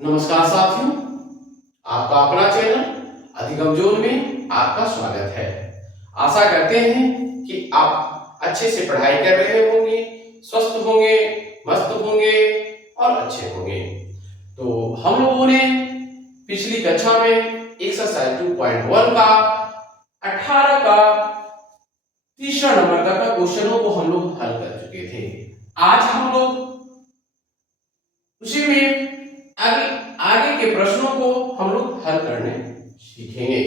नमस्कार साथियों, आपका अपना चैनल अधिगम जोन में आपका स्वागत है। आशा करते हैं कि आप अच्छे से पढ़ाई कर रहे होंगे, स्वस्थ होंगे, मस्त होंगे और अच्छे होंगे। तो हम लोगों ने पिछली कक्षा में एक्सरसाइज 2.1 का 18 का तीसरा नंबर तक का क्वेश्चनों को हम लोग हल कर चुके थे। आज हम लोग उसी में आगे के प्रश्नों को हम लोग हल करने सीखेंगे।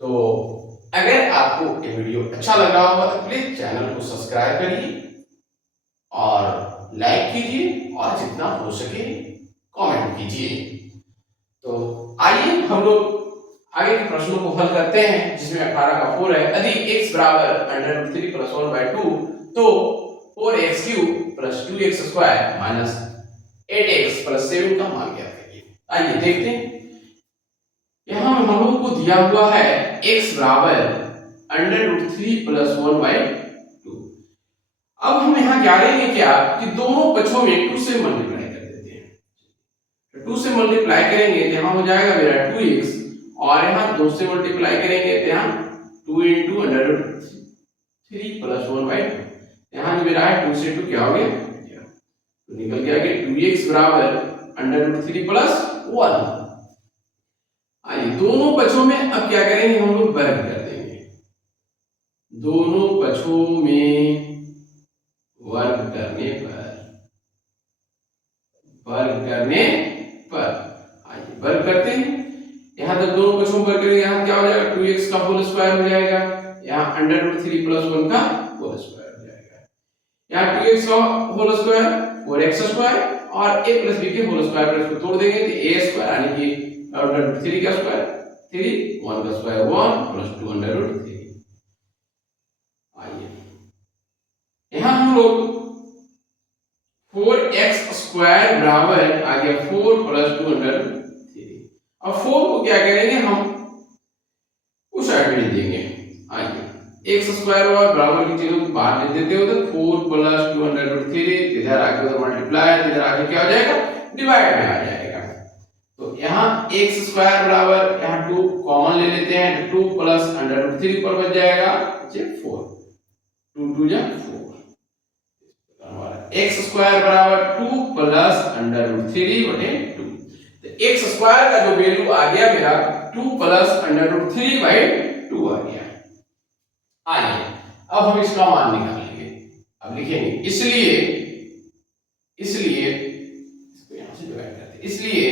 तो अगर आपको ये वीडियो अच्छा लग रहा होगा तो प्लीज चैनल को सब्सक्राइब करिए और लाइक कीजिए और जितना हो सके कमेंट कीजिए। तो आइए हम लोग आगे के प्रश्नों को हल करते हैं, जिसमें 18 का 4 है। यदि x बराबर √3 + 1/2 तो 4x³ + 2x² माइनस 8x + 7 का मान ज्ञात करिए। आइए देखते हैं। यहां हम लोगों को दिया हुआ है x बराबर √3 + 1/2। अब हम यहां क्या करेंगे कि दोनों पक्षों में 2 से मल्टीप्लाई कर देते हैं। तो 2 से मल्टीप्लाई करेंगे तो यहां हो जाएगा मेरा 2x और यहां 2 से मल्टीप्लाई करेंगे तो यहां 2 × √3 + 1/2। यहां मेरा है 2 से 2 क्या हो गया, तो निकल गया कि 2x बराबर √3 + 1। आइए दोनों पक्षों में अब क्या करेंगे, हम लोग वर्ग कर देंगे। दोनों पक्षों में वर्ग करने पर आइए वर्ग करते हैं। यहां तक दोनों पक्षों में वर्ग करेंगे, यहां क्या हो जाएगा 2x का होल स्क्वायर हो जाएगा, यहां √3 + 1 का होल स्क्वायर हो जाएगा। यहां 2x का होल स्क्वायर 4x² और a + b के होल स्क्वायर पर इसको तोड़ देंगे तो a² यानी कि √3 का स्क्वायर 3, 1 का स्क्वायर 1 + 2 √3। आइए यहां हम लोग 4x² बराबर आ गया 4 + 2 √3। अब 4 को क्या करेंगे, हम उस साइड में देंगे। आइए x² और बराबर की चीजों को बाहर ले देते हो तो 4 + 2 √3 इधर आके उधर मल्टीप्लाई, इधर आके क्या हो जाएगा, डिवाइड में आ जाएगा। तो यहाँ x² बराबर यहाँ 2 कॉमन ले लेते हैं तो 2 + √3 पर बच जाएगा 4, 2 2 जा 4। x² बराबर 2 + √3/2। तो x² का जो वैल्यू आ गया मेरा 2 + √3/2 आ गया। आइए अब हम इसका मान निकालेंगे। अब लिखेंगे इसलिए इसको यहां से डिवाइड करते हैं। इसलिए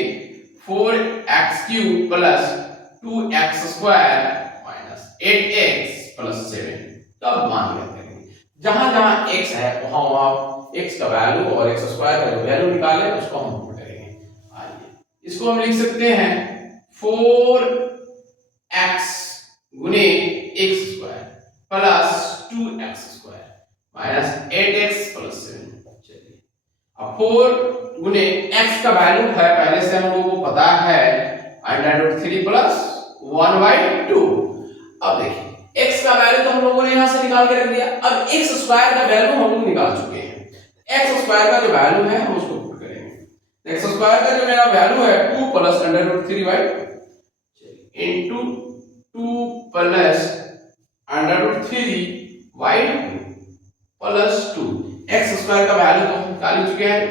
4x³ + 2x² माइनस 8x + 7 तब मान ज्ञात करेंगे। जहां जहां x है वहां x का वैल्यू और x² का जो वैल्यू निकाले उसको हम पुट करेंगे। आइए इसको हम लिख सकते हैं 4x गुने x² plus 2x² minus 8x + 7। चलिए अब 4 गुने x का वैल्यू है पहले से हम लोगों को पता है √3 + 1/2। अब देखिए x का वैल्यू तो हम लोगों ने यहां से निकाल के रख दिया। अब x² का वैल्यू हम लोग निकाल चुके हैं। x² का जो वैल्यू है हम उसको पुट करेंगे। x² का जो मेरा वैल्यू है 2 + √3/2 into 2 + √3/2 प्लस 2। x² का वैल्यू तो हम निकाल चुके हैं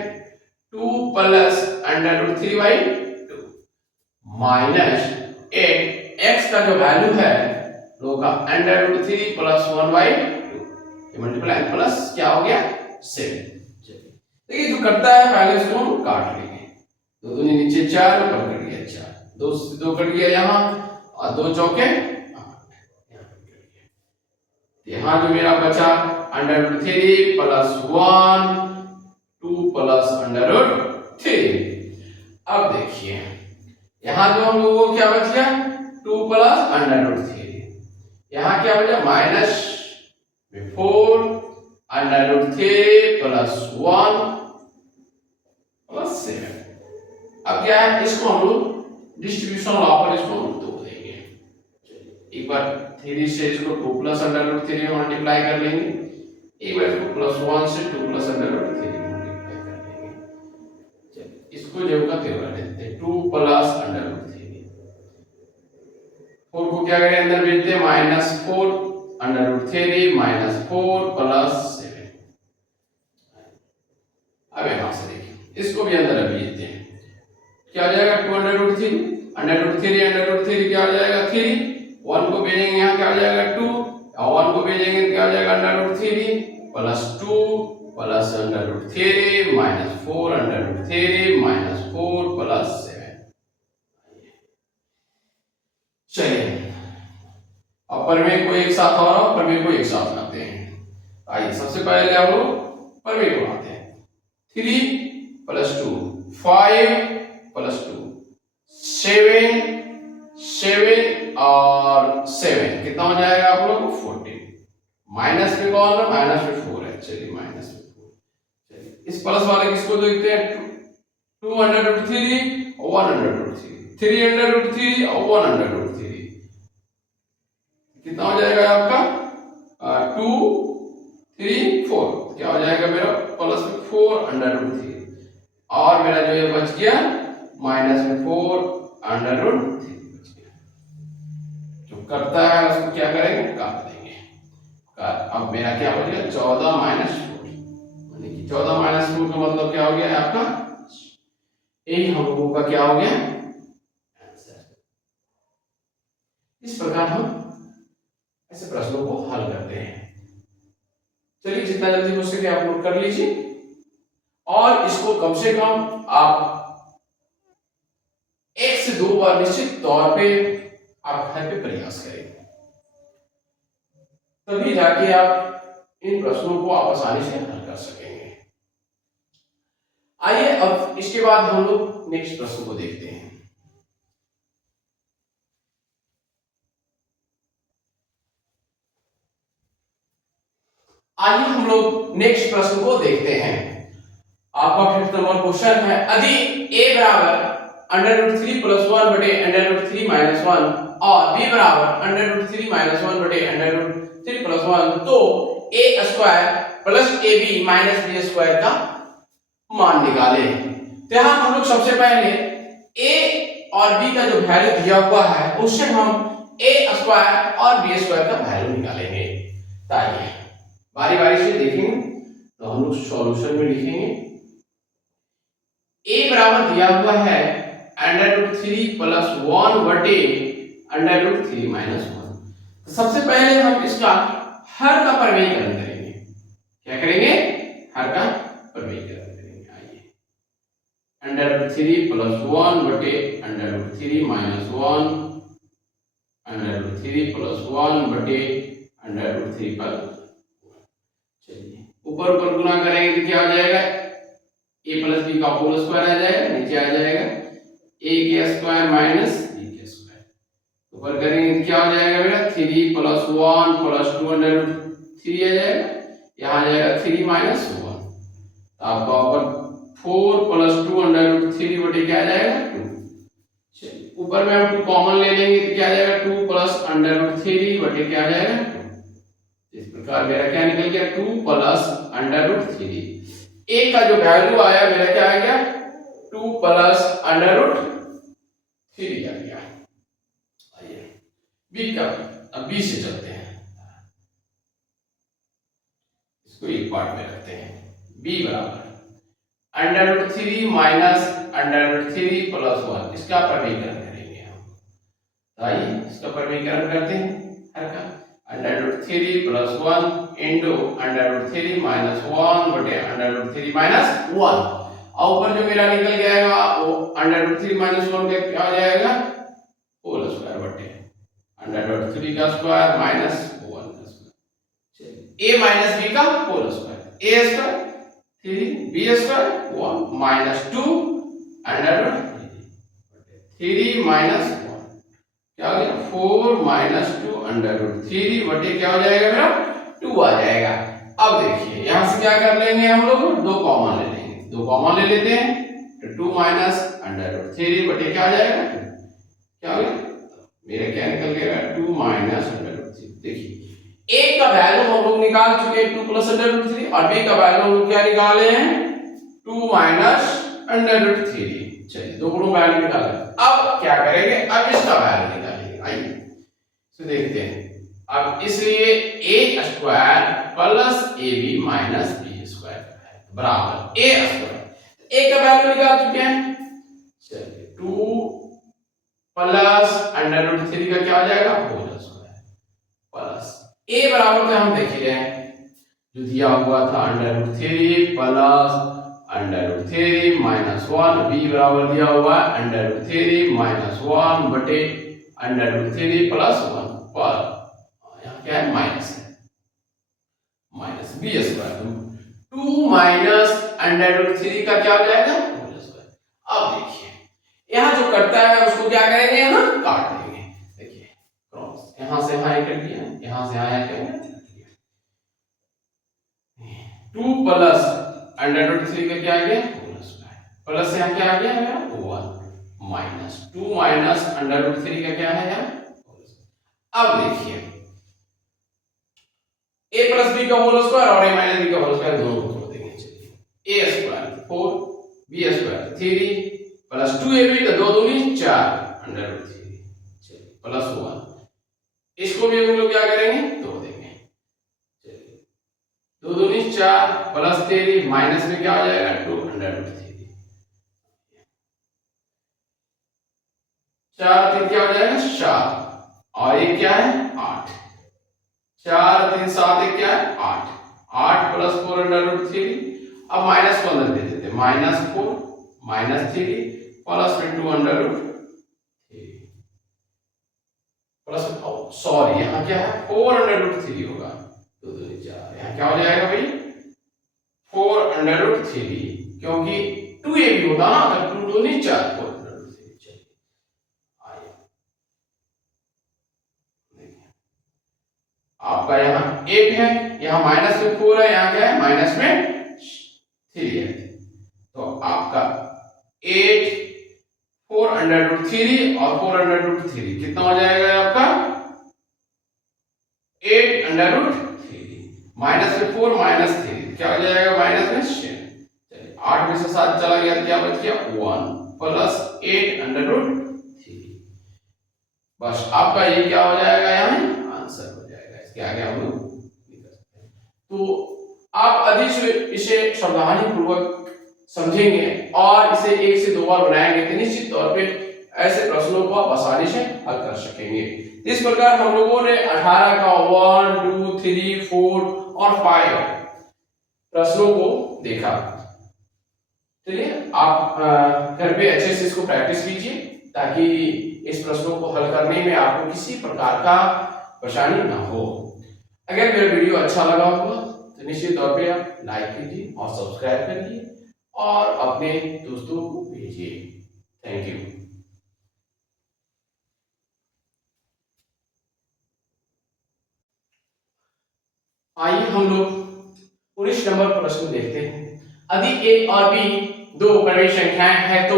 2 + √3/2 माइनस 8 x का जो वैल्यू है लोग का √3 + 1/2 मल्टीप्लाई प्लस क्या हो गया 7। चलिए देखिए जो करता है पहले इसको हम काट लेंगे। 2 दूनी नीचे 4 ऊपर कट गया 4, 2 से 2 कट गया यहां और 2 चौके 8। यहां जो मेरा बचा √3 + 1 2 + √3। अब देखिए यहां जो हम लोगों को क्या बच गया 2 + √3। यहां क्या बचा माइनस 4 √3 + 1 + 7। अब क्या है, इसको हम लोग डिस्ट्रीब्यूशन लॉ पर इसको हम तोड़ देंगे। एक बार 3 से इसको 2 + √3 में मल्टीप्लाई कर लेंगे, एक बार इसको +1 से 2 + √3 में मल्टीप्लाई कर लेंगे। चलिए इसको जो का 13 क्या करें, अंदर भेजते हैं, -4 √3 -4 + 7। अब यहां से देखिए इसको भी अंदर भेजते हैं, क्या आ जाएगा 2 √3 √3 क्या हो जाएगा 3, 1 को भेजेंगे यहाँ क्या हो जाएगा 2, और 1 को भेजेंगे क्या हो जाएगा √3 + 2 + √3 -4 √3 -4 + 7। चलिए अब प्रमेय को एक साथ और प्रमेय को एक साथ लाते हैं। आइए सबसे पहले हम लोग प्रमेय को लाते हैं। 3 + 2 5 + 2 7 7 और 7 कितना हो जाएगा आप लोग 14। माइनस में कौन है, माइनस में 4 है। चलिए माइनस में 4। चलिए इस प्लस वाले किसको देखते हैं, 2 √3 और 1 √3 3 √3 और 1 √3 कितना हो जाएगा आपका 2 3 4 क्या हो जाएगा मेरा प्लस में 4 √3 और मेरा जो ये बच गया माइनस में 4 √3 बच गया। जो करता है उसको क्या करेंगे, काट देंगे। अब मेरा क्या हो गया 14 - 4 यानी कि 14 - 4 का मतलब क्या हो गया आपका, यही हम लोगों का क्या हो गया आंसर। इस प्रकार हम ऐसे प्रश्नों को हल करते हैं। चलिए जितना जल्दी हो सके आप नोट कर लीजिए और इसको कम से कम आप 1 से 2 बार निश्चित तौर पे आप घर पे प्रयास करें, तभी जाके आप इन प्रश्नों को आप आसानी से हल कर सकेंगे। आइए अब इसके बाद हम लोग नेक्स्ट प्रश्न को देखते हैं। आइए हम लोग नेक्स्ट प्रश्न को देखते हैं। आपका 5th नंबर क्वेश्चन है, यदि a बराबर √3 + 1 बटे √3 - 1 और b बराबर √3 - 1 बटे √3 + 1 तो a² + ab - b² का मान निकाले। तो यहां हम लोग सबसे पहले a और b का जो वैल्यू दिया हुआ है उससे हम a² और b² का वैल्यू निकालेंगे। ताकि बारी बारी से देखेंगे तो हम लोग सॉल्यूशन में लिखेंगे। a बराबर दिया हुआ है √3 + 1 बटे √3 - 1। तो सबसे पहले हम इसका हर का प्रमेयकरण करेंगे। क्या करेंगे, हर का प्रमेयकरण करेंगे। आइए √3 + 1 बटे √3 - 1 √3 + 1 बटे √3 पर चलिए ऊपर ऊपर गुना करेंगे तो क्या हो जाएगा, a + b का होल स्क्वायर आ जाएगा, नीचे आ जाएगा a के स्क्वायर माइनस b के स्क्वायर। ऊपर करेंगे तो क्या हो जाएगा मेरा 3 + 1 + 2 √3 आ जाएगा, यहाँ आ जाएगा 3 - 1। तो आपका ऊपर 4 + 2 √3 बटे क्या आ जाएगा 2। चलिए ऊपर में हम 2 कॉमन ले लेंगे तो क्या आ जाएगा 2 + √3 बटे क्या आ जाएगा 2। इस प्रकार मेरा क्या निकल गया 2 + √3। a का जो वैल्यू आया मेरा क्या आ गया 2 + √3 आ गया। आइए b का, अब b से चलते हैं, इसको एक पार्ट में रखते हैं। b बराबर √3 माइनस √3 + 1 इसका प्रमेयकरण करेंगे हम। आइए इसका प्रमेयकरण करते हैं। हर का √3 + 1 इंटू √3 - 1 बटे √3 - 1 और ऊपर जो मेरा निकल जाएगा वो √3 - 1 का क्या हो जाएगा होल स्क्वायर बटे √3 का स्क्वायर माइनस 1 का स्क्वायर। चलिए a - b का whole square a square 3 b square 1 - 2 √3 - 1 क्या हो गया 4 - 2 √3 बटे क्या हो जाएगा मेरा 2 आ जाएगा। अब देखिए यहां से क्या कर लेंगे हम लोग 2 कॉमन ले लेंगे, 2 कॉमन ले लेते हैं तो 2 - √3 बटे क्या आ जाएगा 2। क्या हो गया मेरा क्या निकल गया 2 - √3। देखिए a का वैल्यू हम लोग निकाल चुके हैं 2 + √3 और b का वैल्यू हम लोग क्या निकाले हैं 2 - √3। चलिए दोनों वैल्यू निकाले। अब क्या करेंगे, अब इसका वैल्यू निकालेंगे। आइए तो देखते हैं अब, इसलिए A square plus A B minus B square बराबर ए स्क्वायर। ए का वैल्यू निकाल चुके हैं, चलिए 2 प्लस अंडर रूट 3 का क्या हो जाएगा होल स्क्वायर प्लस ए बराबर का हम देख ही रहे हैं जो दिया हुआ था under root 3 plus under root 3 minus 1, b बराबर दिया हुआ है अंडर रूट 3 माइनस 1 बटे अंडर रूट 3 प्लस 1 पर यहाँ क्या है minus B square. 2 minus under root 3 का क्या हो जाएगा होल स्क्वायर। अब देखिए यहाँ जो कटता है उसको क्या करेंगे, यहाँ काट देंगे। देखिए क्रॉस यहाँ से यहाँ कर दिया, यहाँ से यहाँ करेंगे 2 प्लस अंडर रूट 3 का क्या आ गया होल स्क्वायर प्लस यहाँ क्या आ गया 1 माइनस 2 माइनस अंडर रूट 3 का क्या है यहाँ होल स्क्वायर। अब देखिए a प्लस बी का होल स्क्वायर और a माइनस बी का होल स्क्वायर दोनों को तोड़ देंगे। चलिए a square 4 b square 3 plus 2ab का 2 दूनी 4 अंडर रूट 3 चलिए प्लस 1, इसको भी हम लोग क्या करेंगे तोड़ देंगे। चलिए 2 दूनी 4 प्लस 3 माइनस में क्या आ जाएगा 2 अंडर रूट 3 4 3 क्या हो जाएगा 7 और ये क्या है 8 4 3 7 1 क्या है 8 प्लस 4 अंडर रूट 3। अब माइनस 15 दे देते माइनस 4 माइनस 3 प्लस में 2 अंडर रूट 3 प्लस सॉरी यहाँ क्या है 4 अंडर रूट 3 होगा 2 2 4 यहाँ क्या हो जाएगा भाई 4 अंडर रूट 3 क्योंकि 2ab होता ना तो 2 2 4 4 अंडर रूट 3। चलिए आइए आपका यहाँ 8 है, यहाँ माइनस में 4 है, यहाँ क्या है माइनस में 3 है, तो आपका 8 4 अंडर रूट 3 और 4 अंडर रूट 3 कितना हो जाएगा आपका 8 अंडर रूट 3 माइनस में 4 माइनस 3 क्या हो जाएगा माइनस में 6। चलिए 8 में से 7 चला गया तो क्या बच गया 1 प्लस 8 अंडर रूट 3। बस आपका ये क्या हो जाएगा यहाँ आंसर हो जाएगा, इसके आगे हम लोग नहीं कर सकते। तो आप अधिक इसे सावधानी पूर्वक समझेंगे और इसे 1 से 2 बार बनाएंगे तो निश्चित तौर पे ऐसे प्रश्नों को आप आसानी से हल कर सकेंगे। इस प्रकार हम लोगों ने 18 का 1 2 3 4 और 5 प्रश्नों को देखा। चलिए आप घर पे अच्छे से इसको प्रैक्टिस कीजिए ताकि इस प्रश्नों को हल करने में आपको किसी प्रकार का परेशानी ना हो। अगर मेरा वीडियो अच्छा लगा होगा तो निश्चित तौर पे आप लाइक कीजिए और सब्सक्राइब करिए और अपने दोस्तों को भेजिए। Thank you. आइए हम लोग 19 नंबर प्रश्न देखते हैं। यदि a और b दो क्रमिक संख्याएं हैं तो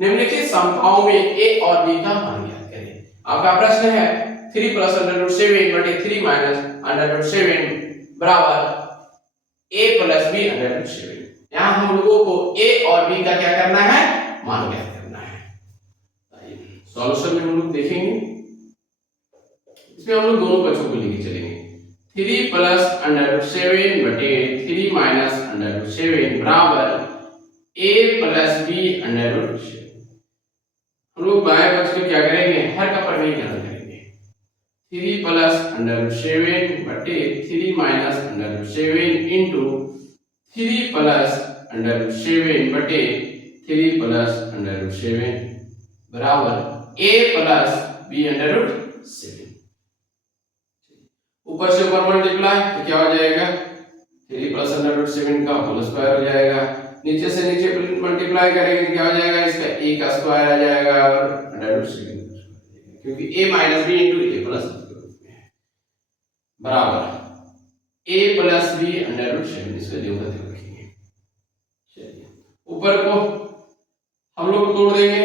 निम्नलिखित संख्याओं में a और b का मान ज्ञात करें। आपका प्रश्न है 3 प्लस अंडर रूट 7 बटे 3 माइनस अंडर रूट 7 बराबर a plus b under root 7। यहाँ हम लोगों को a और b का क्या करना है मान ज्ञात करना है। सॉल्यूशन में हम लोग देखेंगे, इसमें हम लोग दोनों पक्षों को लेके चलेंगे। 3 प्लस अंडर रूट 7 बटे 3 माइनस अंडर रूट 7 बराबर a plus b under root 7। हम लोग बाएं पक्ष में क्या करेंगे हर का परिवर्तन करेंगे। 3 प्लस अंडर रूट 7 बटे 3 minus under root 7 into 3 plus under root 7 बटे 3 प्लस अंडर रूट 7 बराबर a plus b under root 7। ऊपर से ऊपर मल्टीप्लाई तो क्या हो जाएगा 3 प्लस अंडर रूट 7 का होल स्क्वायर हो जाएगा। नीचे से नीचे मल्टीप्लाई करेंगे तो क्या हो जाएगा इसका a का स्क्वायर आ जाएगा और अंडर रूट 7 क्योंकि a minus b into a plus बराबर a plus b under root 7। इसको जो करते हुए रखेंगे। चलिए ऊपर को हम लोग तोड़ देंगे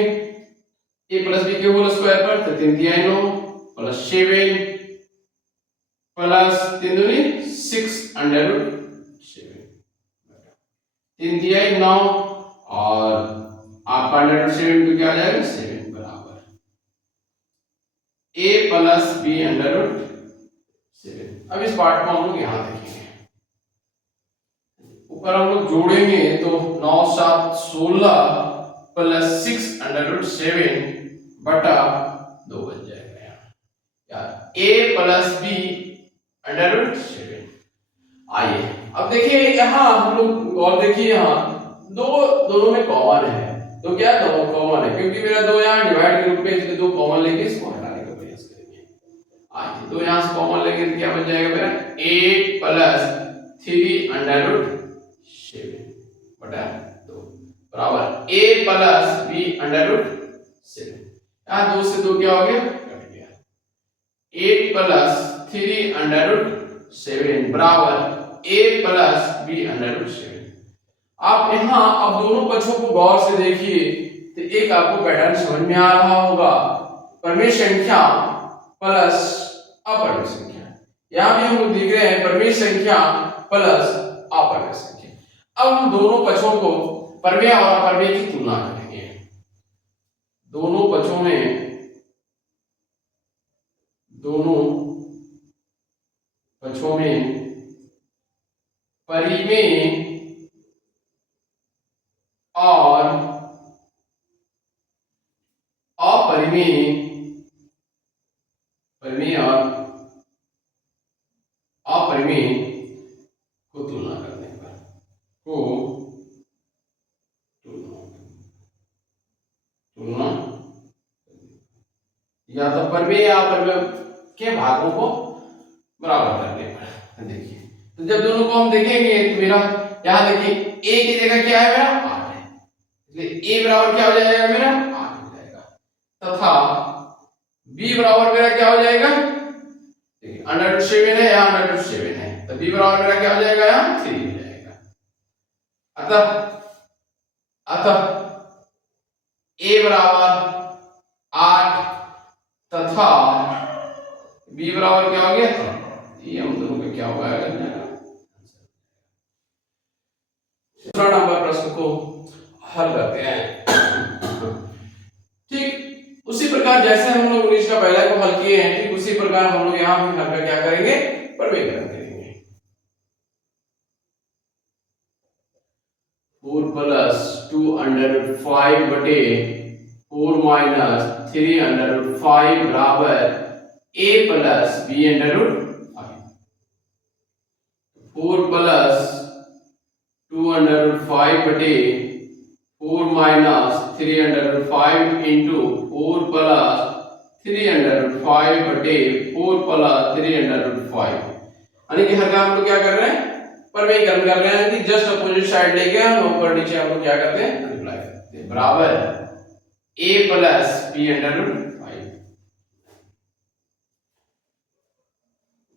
a प्लस b के होल स्क्वायर पर तो 3 तिहाई 9 प्लस 7 प्लस 3 दूनी 6 अंडर रूट 7 3 तिहाई 9 और आपका अंडर रूट 7 तो क्या आ जाएगा 7 बराबर a plus b under root 7। अब इस पार्ट को हम लोग यहाँ देखेंगे, ऊपर हम लोग जोड़ेंगे तो 9 7 16 प्लस 6 अंडर रूट 7 बटा 2 बन जाएगा यार, a plus b under root 7। आइए अब देखिए यहाँ हम लोग, और देखिए यहाँ दोनों में कॉमन है, तो क्या दोनों कॉमन है, क्योंकि मेरा दो यहाँ डिवाइड के रूप में, इसलिए दो कॉमन लेके इसको हटाने का प्रयास करेंगे। आइए तो यहाँ से कॉमन लेंगे तो क्या बन जाएगा मेरा 8 प्लस 3 अंडर रूट 7 बटा 2 बराबर a plus b under root 7। यहाँ 2 से 2 क्या हो गया, कट गया। 8 प्लस 3 अंडर रूट 7 बराबर a plus b under root 7। आप यहाँ अब दोनों पक्षों को गौर से देखिए तो एक आपको पैटर्न समझ में आ रहा होगा, परिमेय संख्या प्लस अपरिमेय संख्या। यहाँ भी हम लोग देख रहे हैं परिमेय संख्या प्लस अपरिमेय संख्या। अब हम दोनों पक्षों को परिमेय और अपरिमेय की तुलना करेंगे। दोनों पक्षों में परिमेय और अपरिमेय, परिमेय और अपरिमेय को तुलना करने पर तुलना या तो परिमेय या अपरिमेय के भागों को बराबर करने पर। देखिए तो जब दोनों को हम देखेंगे तो मेरा यहाँ देखिए a की जगह क्या है मेरा 8 है, इसलिए a बराबर क्या हो जाएगा मेरा 8 हो जाएगा, तथा b बराबर मेरा क्या हो जाएगा, देखिए अंडर रूट 7 है, यहाँ अंडर रूट 7 है, तो b बराबर मेरा क्या हो जाएगा, यहाँ 3 हो जाएगा। अतः a बराबर 8 तथा b बराबर क्या हो गया, ये हम दोनों का क्या होगा, दूसरा नंबर प्रश्न को हल करते हैं। ठीक उसी प्रकार जैसे हम लोग 19 का पहला को हल किए हैं, ठीक उसी प्रकार हम लोग यहाँ भी हल कर क्या करेंगे, परिमेयकरण करेंगे। 4 प्लस 2 अंडर रूट 5 बटे 4 माइनस 3 अंडर रूट 5 बराबर a plus b under root 5। 4 plus 2 under root 5 बटे 4 minus 3 under root 5 into 4 plus 3 under root 5 बटे 4 प्लस 3 अंडर रूट 5, यानी कि हर काम हम लोग क्या कर रहे हैं, परिमेयकरण कर रहे हैं, कि जस्ट अपोजिट साइड लेके हम ऊपर नीचे हम लोग क्या करते हैं, मल्टीप्लाई करते हैं, बराबर a plus b under root 5।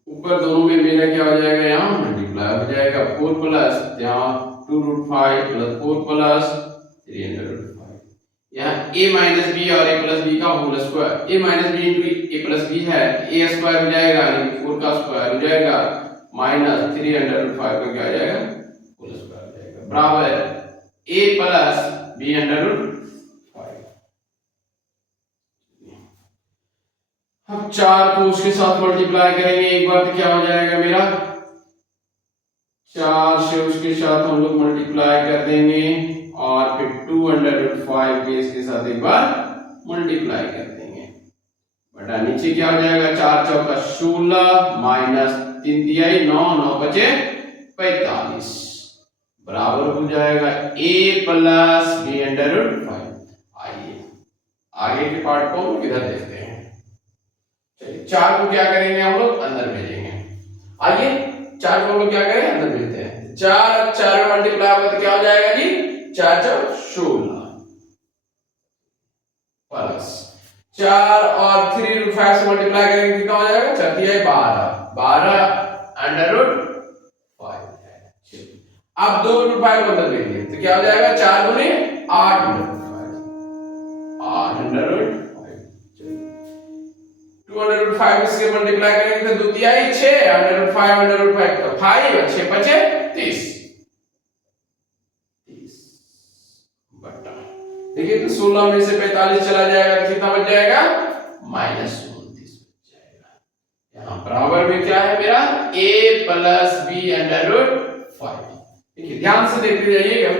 ऊपर दोनों में मेरा क्या हो जाएगा, यहाँ मल्टीप्लाई हो जाएगा, 4 प्लस यहाँ 2 root 5 plus 4 plus 3 under root 5, यहाँ a माइनस b और a प्लस b का whole square, a minus b into a plus b है, a स्क्वायर हो जाएगा, यानी 4 का स्क्वायर हो जाएगा, माइनस 3 अंडर रूट 5 का क्या आ जाएगा, होल स्क्वायर हो जाएगा, बराबर a plus b under root 5। अब 4 को उसके साथ मल्टीप्लाई करेंगे एक बार तो क्या हो जाएगा मेरा, 4 से उसके साथ हम लोग मल्टीप्लाई कर देंगे और फिर 2 अंडर रूट 5 के इसके साथ एक बार मल्टीप्लाई कर देंगे, बटा नीचे क्या हो जाएगा, 4 चौका 16 माइनस 3 दिया 9, 9 बचे 45 बराबर हो जाएगा a plus b under root 5। आइए आगे के पार्ट को हम इधर देखते हैं। चलिए 4 को क्या करेंगे, हम लोग अंदर भेजेंगे। आइए 4 को हम लोग क्या करें, अंदर भेजते हैं। 4 4 में मल्टीप्लाई होगा तो क्या हो जाएगा जी, 4 4 16 प्लस 4 और 3 रूट 5 से मल्टीप्लाई करेंगे कितना हो जाएगा, 4 3 12 अंडर रूट 5। अब 2 रूट 5 को अंदर भेजेंगे तो क्या हो जाएगा, 4 दूनी 8 अंडर रूट 2 अंडर रूट 5 इसके मल्टीप्लाई करेंगे तो 2 तिहाई 6 अंडर रूट 5 अंडर रूट 5 तो 5 6 बचे 30 बटा, देखिए तो 16 में से 45 चला जाएगा तो कितना बच जाएगा, -29 बराबर में क्या है मेरा a plus b under root 5। देखिए ध्यान से देखते जाइएगा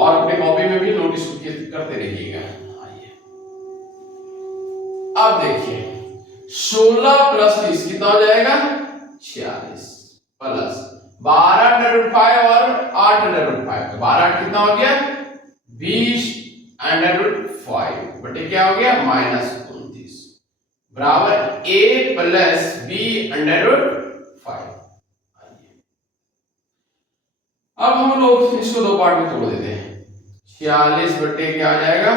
और अपने कॉपी में भी नोटिस करते रहिएगा। आइए अब देखिए 16 प्लस 30 कितना हो जाएगा 46 प्लस 12 अंडर रूट 5 और 8 अंडर रूट 5 तो 12 कितना हो गया 20 अंडर रूट 5 बटे क्या हो गया -29 बराबर a plus b under root 5। अब हम लोग इसको दो पार्ट में तोड़ देते हैं 46 बटे क्या आ जाएगा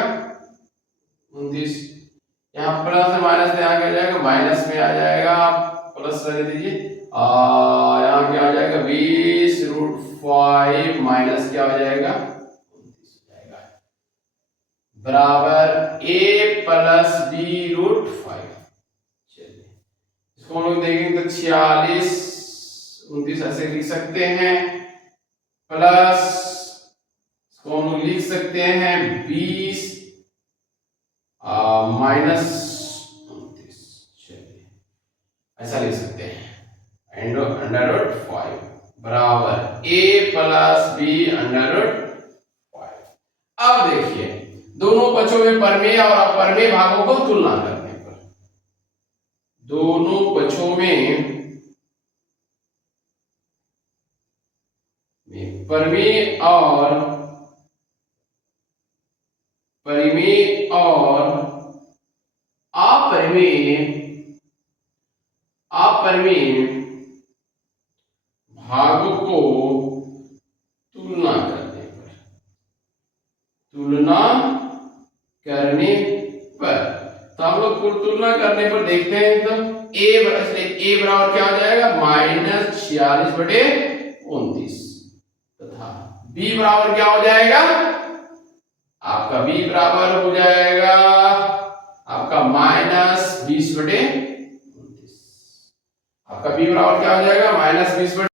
29 यहाँ प्लस से माइनस में आ जाएगा माइनस में आ जाएगा प्लस कर दीजिए यहाँ क्या आ जाएगा 20 रूट 5 माइनस क्या हो जाएगा 29 हो जाएगा बराबर a प्लस बी रूट 5। चलिए इसको हम लोग देखेंगे तो 46 29 ऐसे लिख सकते हैं प्लस इसको हम लोग लिख सकते हैं 20 माइनस 29। चलिए ऐसा लिख सकते हैं अंडर रूट 5 बराबर a plus b under root 5। अब देखिए दोनों पक्षों में परमेय और अपरमेय भागों को तुलना करने पर दोनों पक्षों में परिमेय और अपरिमेय भागों को तुलना करने पर तो हम लोग तुलना करने पर देखते हैं तो a बराबर क्या हो जाएगा -46 बटे 29 तथा b बराबर क्या हो जाएगा आपका b बराबर हो जाएगा आपका -20 बटे 29। आपका b बराबर क्या हो जाएगा -20 बटे